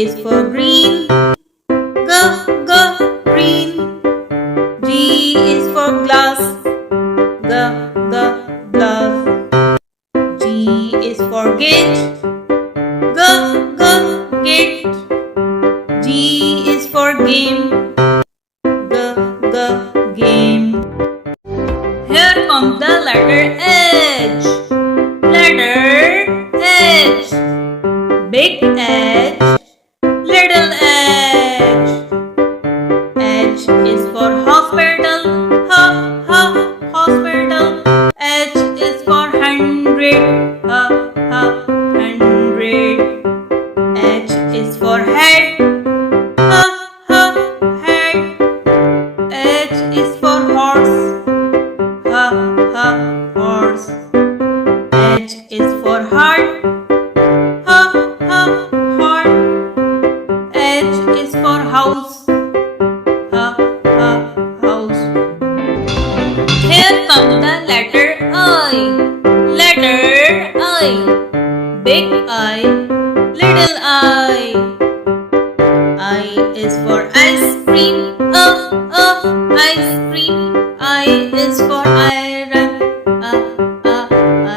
is for green. G, g, green. G is for glass. G, g, glass. G is for gate. G, g, gate. G is for game. G, g, game. Here comes the letter H. Letter H. Big H, little h. H is for hospital. Ha, ha, hospital. H is for hundred. Ha, ha, hundred. H is for head. Ha, ha, head. H is for horse. Ha, ha, horse. H is for heart. Ha, ha, heart. H is for house. Ha, ha, house. Here comes the letter I. Letter I. Big I, little I. I is for ice cream. Ice cream. I is for iron.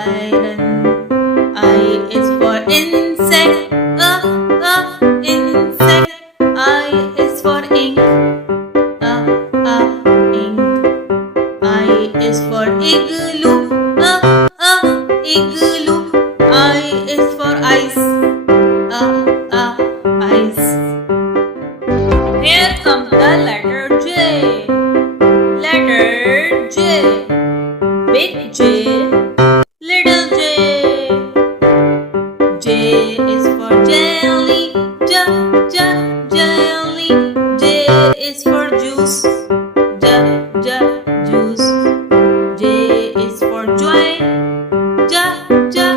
Iron. I is for insect. Insect. I is for ink. Ink. I is for igloo. Igloo. I is for ice. Ice. Here comes the letter J. Letter J. Big J, little j. J is for jelly. Jelly. J is for juice. Juice. J is for joy. Joy.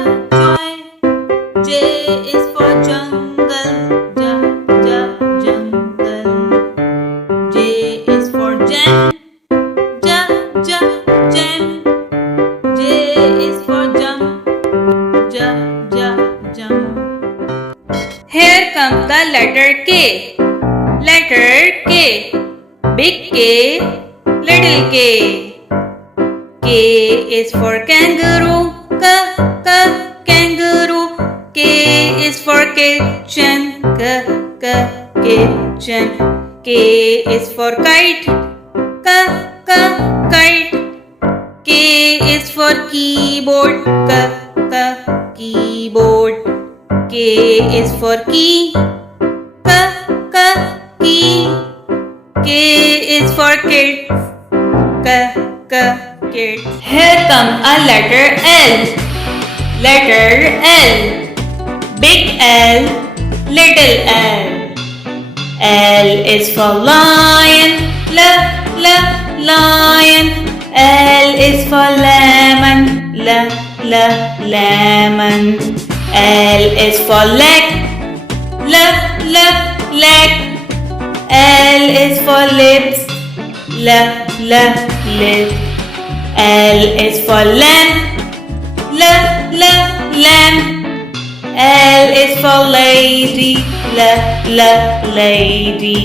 J is for jungle. Jungle. J is for jam. Jam. J is for jump. Jump. Here comes the letter K. Letter K. Big K, little k. K is for kangaroo. Kangaroo. K is for kitchen. Kitchen. K is for kite. Kite. K is for keyboard. Keyboard. K is for key. Key. K is for kids. Kids. Here comes a letter L. Letter L. Big L, little l. L is for lion. Lion. L is for lemon. Lemon. L is for leg. Leg. L is for lips. Lip. L is for lamp. Lamp. L is for lady. Lady.